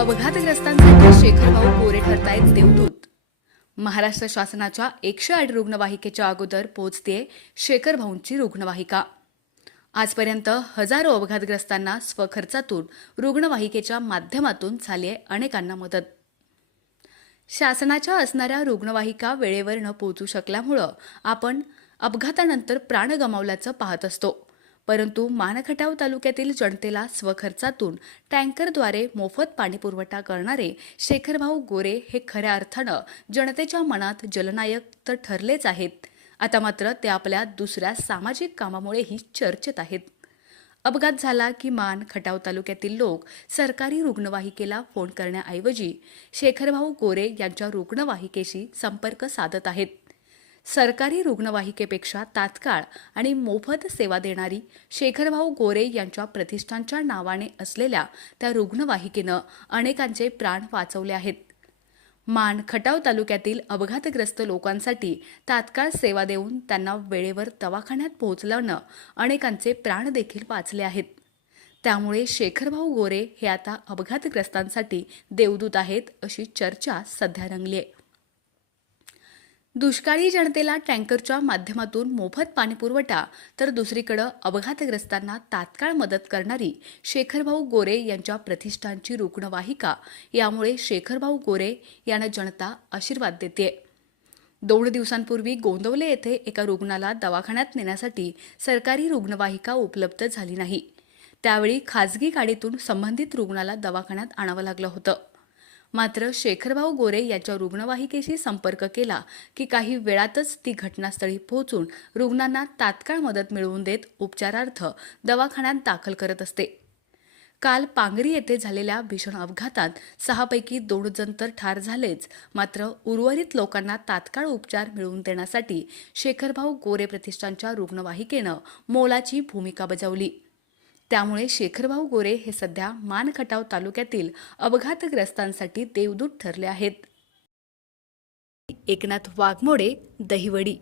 अपघातग्रस्तांसाठी शेखरभाऊ गोरे ठरतायत देवदूत. महाराष्ट्र शासनाच्या एकशे आठ रुग्णवाहिकेच्या अगोदर पोहोचते शेखरभाऊंची रुग्णवाहिका. आजपर्यंत हजारो अपघातग्रस्तांना स्वखर्चातून रुग्णवाहिकेच्या माध्यमातून झाली आहे अनेकांना मदत. शासनाच्या असणाऱ्या रुग्णवाहिका वेळेवर न पोहोचू शकल्यामुळं आपण अपघातानंतर प्राण गमावल्याचं पाहत असतो. परंतु मानखटाव तालुक्यातील जनतेला स्वखर्चातून टँकरद्वारे मोफत पाणीपुरवठा करणारे शेखरभाऊ गोरे हे खऱ्या अर्थानं जनतेच्या मनात जलनायक तर ठरलेच आहेत. आता मात्र ते आपल्या दुसऱ्या सामाजिक कामामुळेही चर्चेत आहेत. अपघात झाला की मान खटाव तालुक्यातील लोक सरकारी रुग्णवाहिकेला फोन करण्याऐवजी शेखरभाऊ गोरे यांच्या रुग्णवाहिकेशी संपर्क साधत आहेत. सरकारी रुग्णवाहिकेपेक्षा तात्काळ आणि मोफत सेवा देणारी शेखरभाऊ गोरे यांच्या प्रतिष्ठानच्या नावाने असलेल्या त्या रुग्णवाहिकेनं अनेकांचे प्राण वाचवले आहेत. मान खटाव तालुक्यातील अपघातग्रस्त लोकांसाठी तात्काळ सेवा देऊन त्यांना वेळेवर दवाखान्यात पोहोचल्यानं अनेकांचे प्राण देखील वाचले आहेत. त्यामुळे शेखरभाऊ गोरे हे आता अपघातग्रस्तांसाठी देवदूत आहेत अशी चर्चा सध्या रंगली आहे दुष्काळी जनतेला टँकरच्या माध्यमातून मोफत पाणीपुरवठा तर दुसरीकडं अपघातग्रस्तांना तात्काळ मदत करणारी शेखरभाऊ गोरे यांच्या प्रतिष्ठानची रुग्णवाहिका यामुळे शेखरभाऊ गोरे यांना जनता आशीर्वाद देते दोन दिवसांपूर्वी गोंदवले येथे एका रुग्णाला दवाखान्यात नेण्यासाठी सरकारी रुग्णवाहिका उपलब्ध झाली नाही. त्यावेळी खाजगी गाडीतून संबंधित रुग्णाला दवाखान्यात आणावं लागलं होतं. मात्र शेखरभाऊ गोरे याच्या रुग्णवाहिकेशी संपर्क केला की काही वेळातच ती घटनास्थळी पोहोचून रुग्णांना तात्काळ मदत मिळवून देत उपचारार्थ दवाखान्यात दाखल करत असते. काल पांगरी येथे झालेल्या भीषण अपघातात सहापैकी दोन जण तर ठार झालेच मात्र उर्वरित लोकांना तात्काळ उपचार मिळवून देण्यासाठी शेखरभाऊ गोरे प्रतिष्ठानच्या रुग्णवाहिकेनं मोलाची भूमिका बजावली. त्यामुळे शेखरभाऊ गोरे हे सध्या मानखटाव तालुक्यातील अपघातग्रस्तांसाठी देवदूत ठरले आहेत. एकनाथ वाघमोडे दहिवडी.